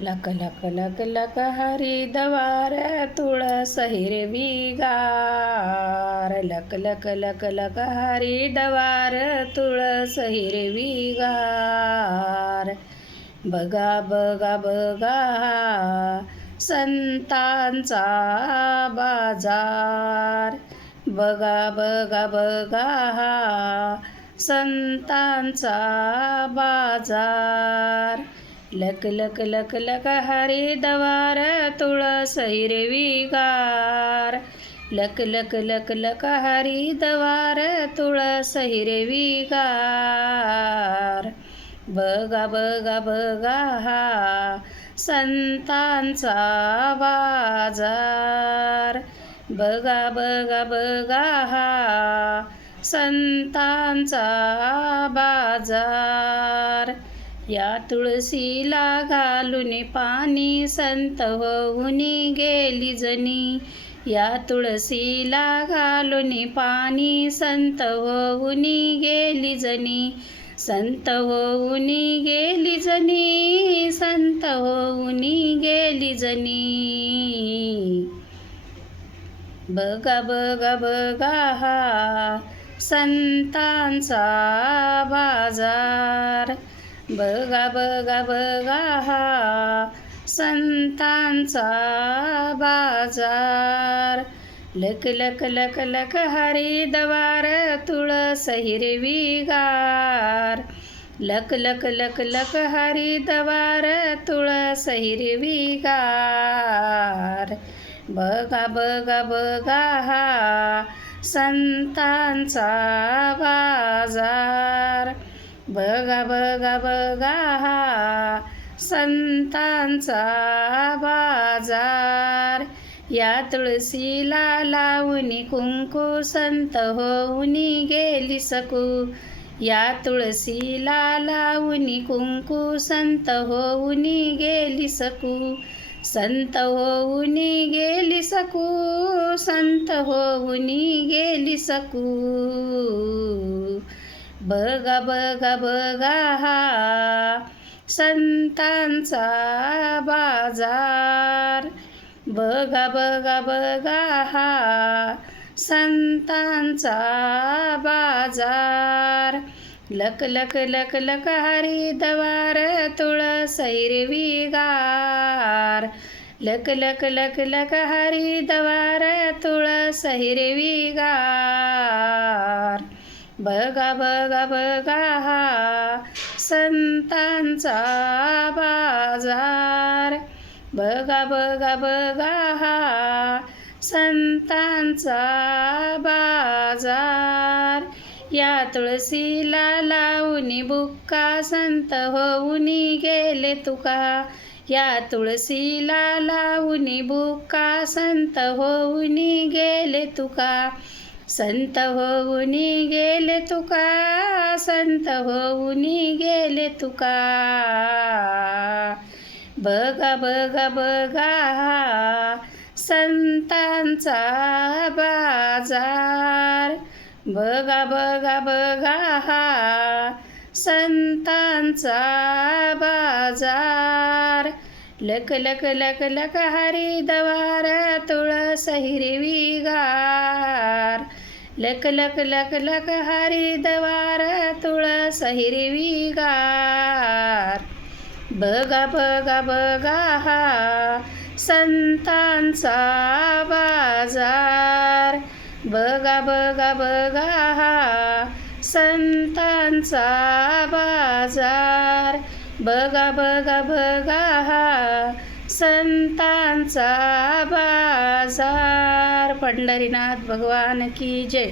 लक लक लक लक हरिद्वार तुळस हिरवीगार. लक लक लक लक हरिद्वार तुळस हिरवीगार. बघा बघा बघा संतांचा बाजार. बघा बघा बघा संतांचा बाजार. लक लक लक लक हरिद्वार तुळस हिरवीगार. लक लक लक लक हरिद्वार तुळस हिरवीगार. बघा बघा बघा संतांचा बाजार. बघा बघा बघा संतांचा बाजार. या तुळशीला घालून पाणी संत होऊन गेली जनी. या तुळशीला घालून पाणी संत होऊन गेली जनी. संत होऊन गेली जनी. संत होऊन गेली जनी. बघा बघा बघा संतांचा बाजार. बघा बघा बघा संतांचा बाजार. लक लक लक लक हरिद्वार तुळस हिरवीगार. लक लक लक लक हरिद्वार तुळस हिरवीगार. बघा बघा बघा संतांचा बाजार. बघा बघा बघा संतांचा बाजार. या तुळशीला लावून कुंकू संत होऊन गेली सकू. या तुळशीला लावून कुंकू संत होऊन गेली सकू. संत होऊन गेली सकू. संत होऊन गेली सकू. बघा बघा बघा संतांचा बाजार. बघा बघा बघा संतांचा बाजार. लक लक लक लक हरिद्वार तुळस हिरवीगार. लक लक लक लक हरिद्वार तुळस हिरवीगार. बघा बघा बघा संतांचा बाजार. बघा बघा बघा संतांचा बाजार. या तुळशीला लावून बुक्का संत होऊन गेले तुका. या तुळशीला लावून बुक्का संत होऊन गेले तुका. संत होऊन गेले तुका. संत होऊन गेले तुका. बघा बघा बघा संतांचा बाजार. बघा बघा बघा संतांचा बाजार. लक लक लक लक हरिद्वार तुळस हिरवीगार. लक लक लक लक हरिद्वार तुळस हिरवीगार. बघा बघा बघा संतांचा बाजार. बघा बघा बघा संतांचा बाजार. बघा बघा बघा संतांचा बाजार. पंढरीनाथ भगवान की जय.